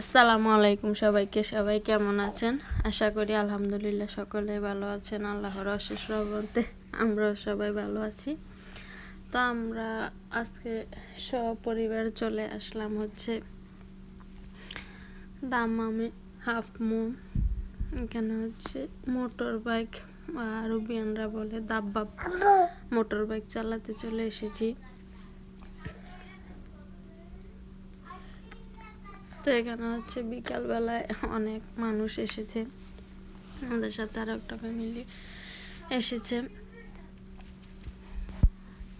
আসসালামু আলাইকুম সবাইকে। সবাই কেমন আছেন? আশা করি আলহামদুলিল্লাহ সকলে ভালো আছেন। আল্লাহর অশেষ রহমতে আমরাও সবাই ভালো আছি। তো আমরা আজকে সপরিবার চলে আসলাম হচ্ছে দামামে হাফ মুন এখানে হচ্ছে মোটর বাইক আরবিয়ানরা বলে দাব্বাব মোটর বাইক চালাতে চলে এসেছি। তো এখানে হচ্ছে বিকালবেলায় অনেক মানুষ এসেছে। আমাদের সাথে আরও একটা ফ্যামিলি এসেছে।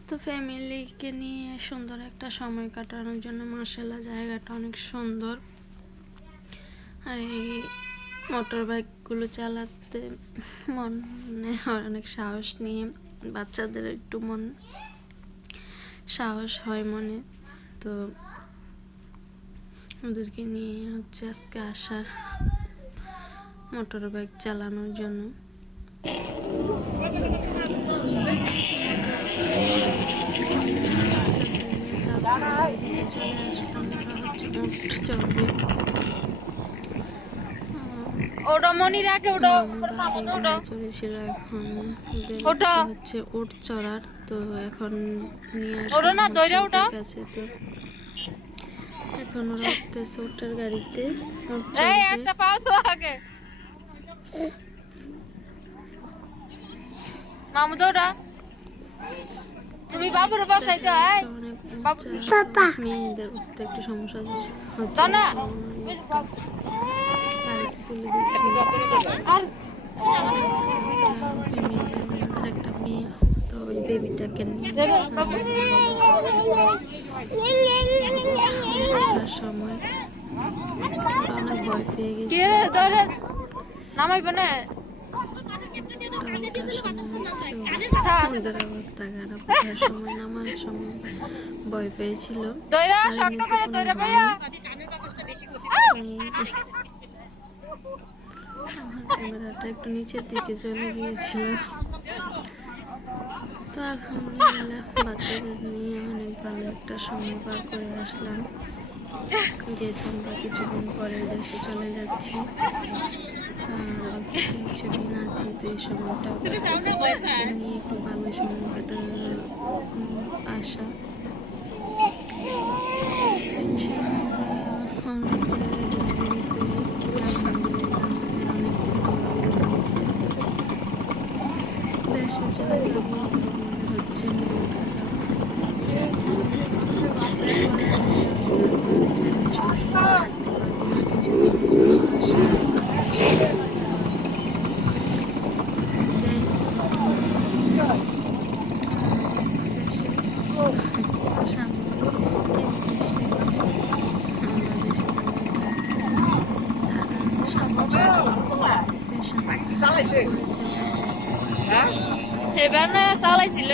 তো ফ্যামিলিকে নিয়ে সুন্দর একটা সময় কাটানোর জন্য মার্শাল্লাহ জায়গাটা অনেক সুন্দর। আর এই মোটর বাইকগুলো চালাতে মনে হয়, অনেক সাহস নিয়ে। বাচ্চাদের একটু মন সাহস হয় মনে। তো ওদেরকে নিয়ে হচ্ছে আজকে আসা মোটর বাইক চালানোর জন্য ওটা মনি রাখে ওটা ওটা চলেছিল এখন ওটা। হচ্ছে উট চড়ার তো এখন নিয়ে ওটা না, দইরা ওটা। কাছে তো এখন ওরা উঠতেছে ওটার গাড়িতে উট এই একটা পাও তো আগে মামু ওটা তুমি বাবুর বাসায় তো মেয়েদের উঠতে একটু সমস্যা হচ্ছে না। তুলে আর একটা মেয়ে তো ওই বেবিটাকে নিয়ে সময়। ওরা অনেক ভয় পেয়ে গেছে। কে? নামাইবে না। ওঠার সময়। হচ্ছে অবস্থা খারাপ। ওঠার সময় নামার সময় ভয় পেয়েছিল। ক্যামেরাটা একটু নিচের দিকে চলে গিয়েছিল। তো আলহামদুলিল্লাহ বাচ্চাদের নিয়ে অনেক ভালো একটা সময় পার করে আসলাম। যেহেতু আমরা কিছুদিন পরে দেশে চলে যাচ্ছি। আর কিছুদিন আছি তো এই সময়টা নিয়ে একটু ভালো সময় কাটানোর আশা। দেশে চলে যাব হচ্ছে এবার না চালাইছিল